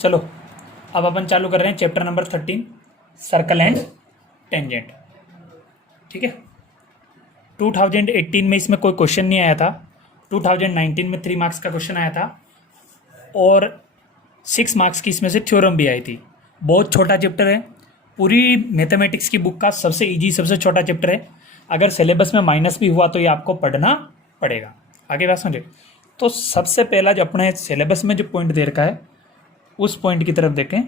चलो अब अपन चालू कर रहे हैं chapter number 13 circle and tangent. ठीक है, 2018 में इसमें कोई क्वेश्चन नहीं आया था। 2019 में 3 मार्क्स का क्वेश्चन आया था और 6 मार्क्स की इसमें से थ्योरम भी आई थी। बहुत छोटा चैप्टर है, पूरी मैथमेटिक्स की बुक का सबसे इजी सबसे छोटा चैप्टर है। अगर सिलेबस में माइनस भी हुआ तो ये आपको पढ़ना पड़ेगा। आगे बात समझे। तो सबसे पहला जो अपने सिलेबस में जो पॉइंट दे रखा है उस पॉइंट की तरफ देखें।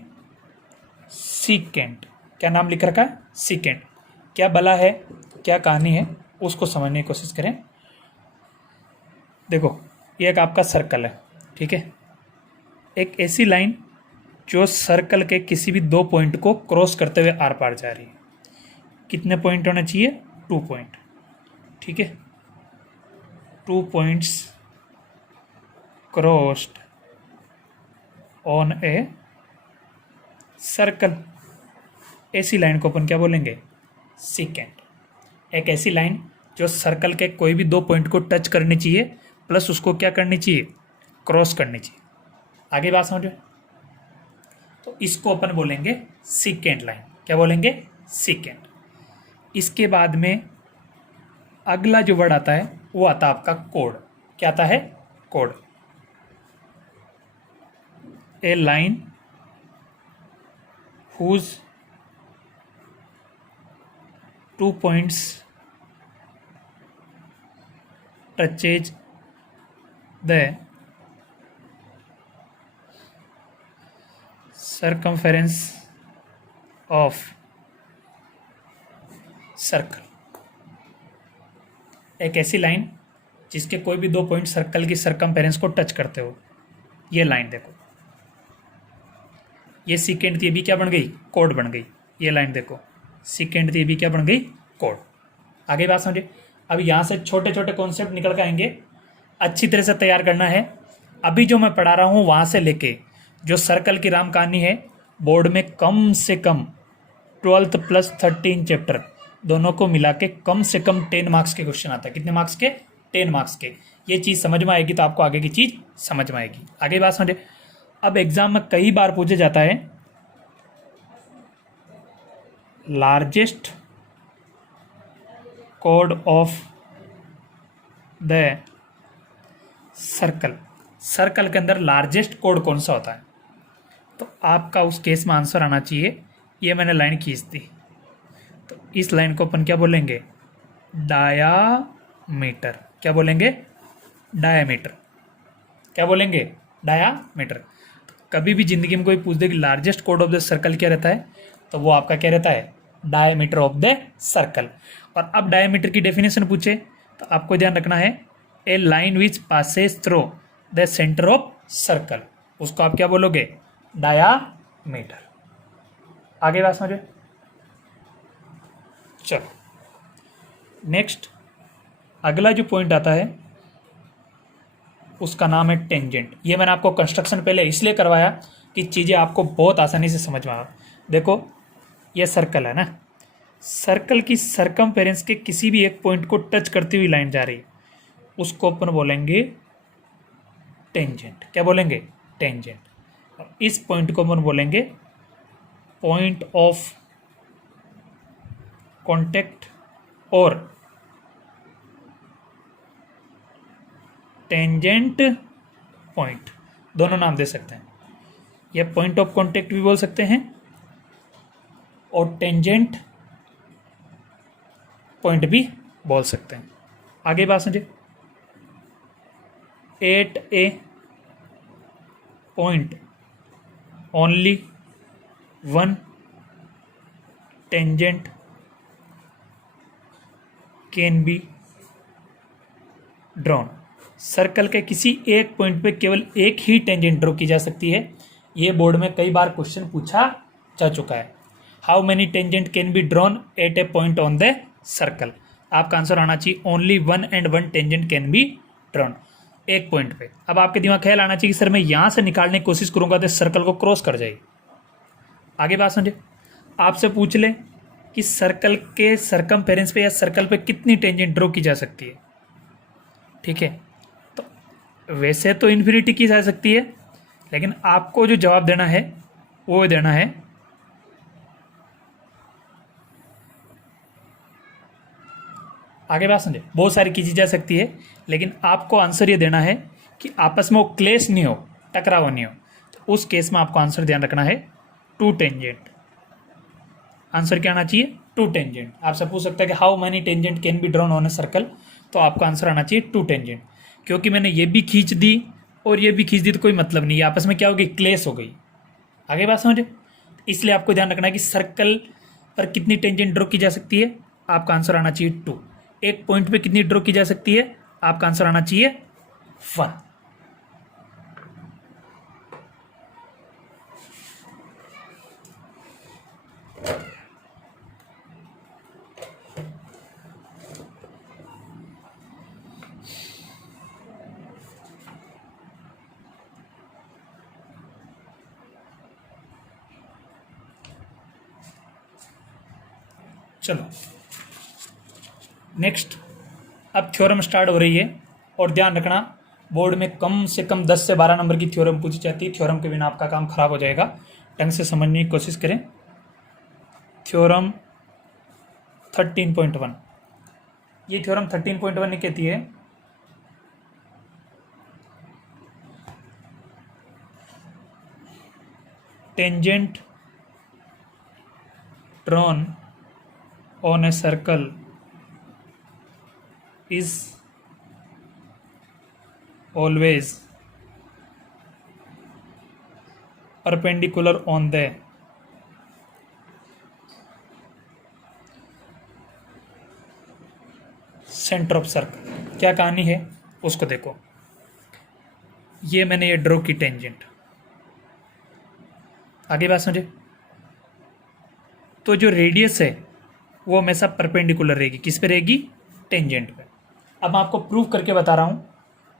सीकेंट, क्या नाम लिख रखा है? सीकेंट। क्या बला है, क्या कहानी है, उसको समझने की कोशिश करें। देखो, ये एक आपका सर्कल है, ठीक है। एक ऐसी लाइन जो सर्कल के किसी भी 2 पॉइंट को क्रॉस करते हुए आर पार जा रही है। कितने पॉइंट होने चाहिए? 2 पॉइंट, ठीक है। 2 points crossed on a circle. ऐसी लाइन को अपन क्या बोलेंगे? सीकेंट। एक ऐसी लाइन जो सर्कल के कोई भी 2 पॉइंट को टच करनी चाहिए प्लस उसको क्या करनी चाहिए? क्रॉस करनी चाहिए। आगे बात समझो। तो इसको अपन बोलेंगे सीकेंट लाइन। क्या बोलेंगे? सीकेंट। इसके बाद में अगला जो वर्ड आता है वो आता है आपका कोड। क्या आता है? Code. A line whose 2 points touches the circumference of circle. एक ऐसी लाइन जिसके कोई भी 2 पॉइंट सर्कल की सर्कमफेरेंस को टच करते हो। ये लाइन देखो, ये सीकेंट थी, भी क्या बन गई? कोड बन गई। ये लाइन देखो, सीकेंट थी, भी क्या बन गई? कोड। आगे बात समझे। अब यहाँ से छोटे छोटे कॉन्सेप्ट निकल के आएंगे, अच्छी तरह से तैयार करना है। अभी जो मैं पढ़ा रहा हूँ वहाँ से लेके जो सर्कल की राम कहानी है, बोर्ड में कम से कम 12th + 13 चैप्टर दोनों को मिला के कम से कम 10 मार्क्स के क्वेश्चन आता है। कितने मार्क्स के? 10 मार्क्स के। ये चीज़ समझ में आएगी तो आपको आगे की चीज़ समझ में आएगी। आगे बात समझे। अब एग्जाम में कई बार पूछा जाता है largest code of the circle. Circle के अंदर लार्जेस्ट कोड कौन सा होता है? तो आपका उस केस में आंसर आना चाहिए, ये मैंने लाइन खींच दी तो इस लाइन को अपन क्या बोलेंगे? डायामीटर। क्या बोलेंगे? डायामीटर। क्या बोलेंगे? डायामीटर। कभी भी जिंदगी में कोई पूछ दे कि largest code of the circle क्या रहता है, तो वो आपका क्या रहता है? Diameter of the circle. और अब डायमीटर की डेफिनेशन पूछे तो आपको ध्यान रखना है, a line which passes through the centre of circle, उसको आप क्या बोलोगे? डायामीटर। आगे बात समझो। चलो नेक्स्ट, अगला जो पॉइंट आता है उसका नाम है टेंजेंट। ये मैंने आपको कंस्ट्रक्शन पहले इसलिए करवाया कि चीज़ें आपको बहुत आसानी से समझ में आ। देखो, ये सर्कल है ना, सर्कल की सर्कमफेरेंस के किसी भी एक पॉइंट को टच करती हुई लाइन जा रही है, उसको अपन बोलेंगे टेंजेंट। क्या बोलेंगे? टेंजेंट। और इस पॉइंट को अपन बोलेंगे पॉइंट ऑफ कॉन्टेक्ट और टेंजेंट पॉइंट, दोनों नाम दे सकते हैं। यह पॉइंट ऑफ कॉन्टेक्ट भी बोल सकते हैं और टेंजेंट पॉइंट भी बोल सकते हैं। आगे बात समझिए। At a point only one tangent can be drawn. Circle के किसी एक पॉइंट पे केवल एक ही टेंजेंट ड्रॉ की जा सकती है। ये बोर्ड में कई बार क्वेश्चन पूछा जा चुका है। How many tangent can be drawn at a point on the circle? आपका आंसर आना चाहिए only 1 and 1 tangent can be drawn, एक पॉइंट पे। अब आपके दिमाग ख्याल आना चाहिए कि सर मैं यहां से निकालने की कोशिश करूंगा तो सर्कल को क्रॉस कर जाएगी। आगे बात समझे। आपसे पूछ ले कि सर्कल के सर्कमफेरेंस पे या सर्कल पे कितनी टेंजेंट ड्रॉ की जा सकती है, ठीक है। तो वैसे तो इन्फिनिटी की जा सकती है, लेकिन आपको जो जवाब देना है वो देना है आगे बात समझे। बहुत सारी की जा सकती है, लेकिन आपको आंसर ये देना है कि आपस में वो क्लेश नहीं हो, टकराव नहीं हो। तो उस केस में आपको आंसर ध्यान रखना है टू टेंजेंट। आंसर क्या आना चाहिए? Two tangent. आपसे पूछ सकता है कि how many tangent can be drawn on a circle, तो आपका आंसर आना चाहिए टू टेंजेंट। क्योंकि मैंने ये भी खींच दी और ये भी खींच दी तो कोई मतलब नहीं, आपस में क्या हो गई? क्लेश हो गई। आगे बात समझे। इसलिए आपको ध्यान रखना है कि सर्कल पर कितनी टेंजेंट ड्रॉ की जा सकती है, आपका आंसर आना चाहिए टू। एक पॉइंट पे कितनी ड्रॉ की जा सकती है, आपका आंसर आना चाहिए वन। चलो नेक्स्ट, अब थ्योरम स्टार्ट हो रही है और ध्यान रखना बोर्ड में कम से कम 10 से 12 नंबर की थ्योरम पूछी जाती है। थ्योरम के बिना आपका काम खराब हो जाएगा, ढंग से समझने की कोशिश करें। थ्योरम 13.1, ये थ्योरम 13.1 ने कहती है tangent drawn on a circle is always perpendicular on the centre of circle. क्या कहानी है उसको देखो। ये मैंने ये ड्रॉ की टेंजेंट, आगे बात समझे। तो जो रेडियस है वो हमेशा परपेंडिकुलर रहेगी, किस पे रहेगी? टेंजेंट पे। अब मैं आपको प्रूफ करके बता रहा हूँ,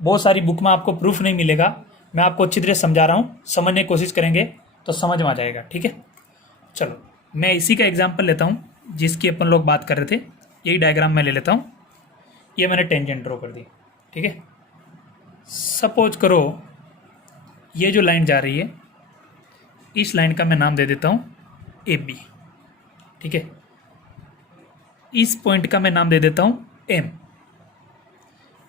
बहुत सारी बुक में आपको प्रूफ नहीं मिलेगा, मैं आपको अच्छी तरह समझा रहा हूँ, समझने की कोशिश करेंगे तो समझ में आ जाएगा। ठीक है, चलो मैं इसी का एग्जांपल लेता हूँ जिसकी अपन लोग बात कर रहे थे। यही डायग्राम मैं ले लेता हूँ, ये मैंने टेंजेंट ड्रॉ कर दी। ठीक है, सपोज करो ये जो लाइन जा रही है, इस लाइन का मैं नाम दे देता हूँ ए बी। ठीक है, इस पॉइंट का मैं नाम दे देता हूँ एम।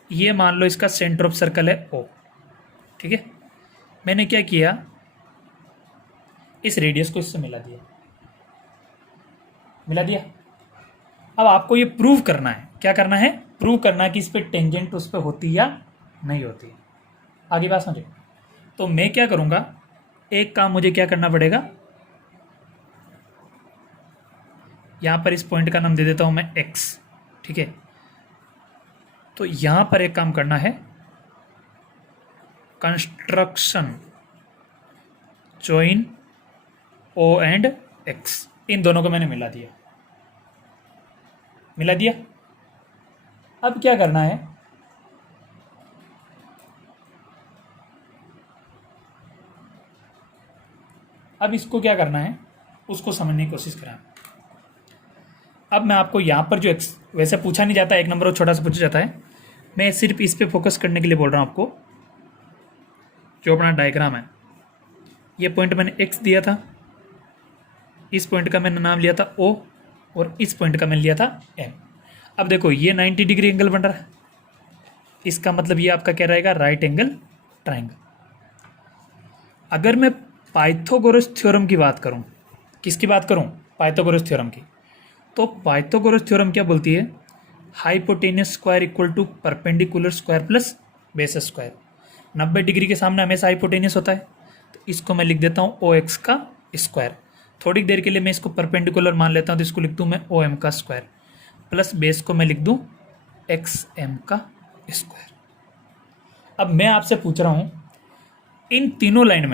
ये मान लो इसका सेंटर ऑफ सर्कल है ओ। ठीक है, मैंने क्या किया, इस रेडियस को इससे मिला दिया, मिला दिया। अब आपको ये प्रूव करना है, क्या करना है? प्रूव करना है कि इस पे टेंजेंट उस पे होती या नहीं होती। आगे बात समझे। तो मैं क्या करूंगा, एक काम मुझे क्या करना पड़ेगा, यहां पर इस पॉइंट का नाम दे देता हूं मैं एक्स। ठीक है, तो यहां पर एक काम करना है, construction join O and X, इन दोनों को मैंने मिला दिया, मिला दिया। अब क्या करना है, अब इसको क्या करना है उसको समझने की कोशिश करें। अब मैं आपको यहाँ पर जो एक्स वैसे पूछा नहीं जाता, एक नंबर और छोटा सा पूछा जाता है, मैं सिर्फ इस पे फोकस करने के लिए बोल रहा हूँ आपको। जो अपना डायग्राम है, ये पॉइंट मैंने एक्स दिया था, इस पॉइंट का मैंने नाम लिया था ओ, और इस पॉइंट का मैंने लिया था एम। अब देखो ये 90 डिग्री एंगल बन रहा है, इसका मतलब ये आपका क्या रहेगा? Right angle triangle. अगर मैं पाइथागोरस थ्योरम की बात करूं, किसकी बात करूं? पाइथागोरस थ्योरम की। तो पाइथागोरस थ्योरम क्या बोलती है? Hypotenuse square equal to perpendicular square plus base square. 90 degree के सामने हमेशा हाइपोटेन्यूस होता है, तो इसको मैं लिख देता हूँ ओ एक्स का स्क्वायर। थोड़ी देर के लिए मैं इसको परपेंडिकुलर मान लेता हूँ, तो इसको लिख दूँ मैं ओ एम का स्क्वायर, प्लस बेस को मैं लिख दूँ एक्स एम का स्क्वायर। अब मैं आपसे पूछ रहा हूँ, इन तीनों लाइन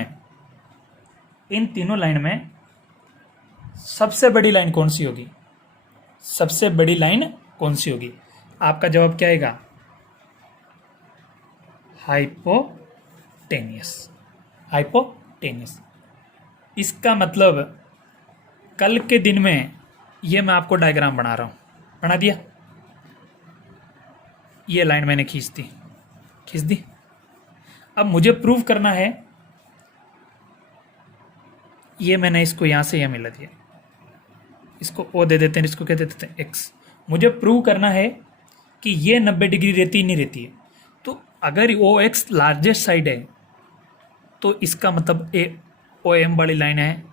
में सबसे बड़ी लाइन कौन सी होगी? सबसे बड़ी लाइन कौन सी होगी? आपका जवाब क्या आएगा? हाइपोटेनियस। हाइपोटेनियस। इसका मतलब कल के दिन में ये मैं आपको डायग्राम बना रहा हूं, बना दिया। ये लाइन मैंने खींच दी। अब मुझे प्रूव करना है ये मैंने इसको यहाँ से यहाँ मिला दिया, इसको ओ दे देते हैं, इसको क्या दे देते हैं एक्स। मुझे प्रूव करना है कि ये 90 डिग्री रहती ही नहीं रहती है। तो अगर ओ एक्स लार्जेस्ट साइड है तो इसका मतलब ए ओ एम वाली लाइन है,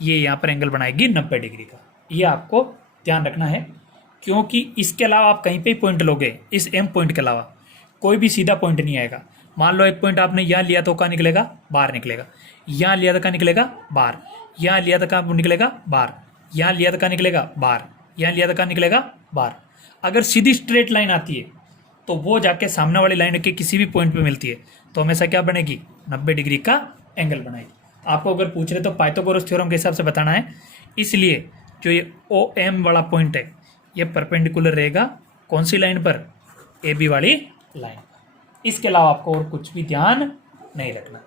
ये यहाँ पर एंगल बनाएगी 90 डिग्री का। ये आपको ध्यान रखना है, क्योंकि इसके अलावा आप कहीं पे ही पॉइंट लोगे, इस एम पॉइंट के अलावा कोई भी सीधा पॉइंट नहीं आएगा। मान लो एक पॉइंट आपने यहाँ लिया तो कहाँ निकलेगा, बाहर निकलेगा। यहाँ लिया तो कहाँ निकलेगा, बाहर। यहाँ लिया तो कहाँ निकलेगा, बाहर। यहाँ लिया तो कहाँ निकलेगा, बाहर। यहाँ लिया तो कहाँ निकलेगा, बाहर। अगर सीधी स्ट्रेट लाइन आती है तो वो जाके सामने वाली लाइन के किसी भी पॉइंट पे मिलती है तो हमेशा क्या बनेगी, 90 डिग्री का एंगल बनाएगी। आपको अगर पूछ रहे तो पाइथागोरस थ्योरम के हिसाब से बताना है, इसलिए जो ये ओ एम वाला पॉइंट है ये परपेंडिकुलर रहेगा कौन सी लाइन पर, ए बी वाली लाइन। इसके अलावा आपको और कुछ भी ध्यान नहीं रखना।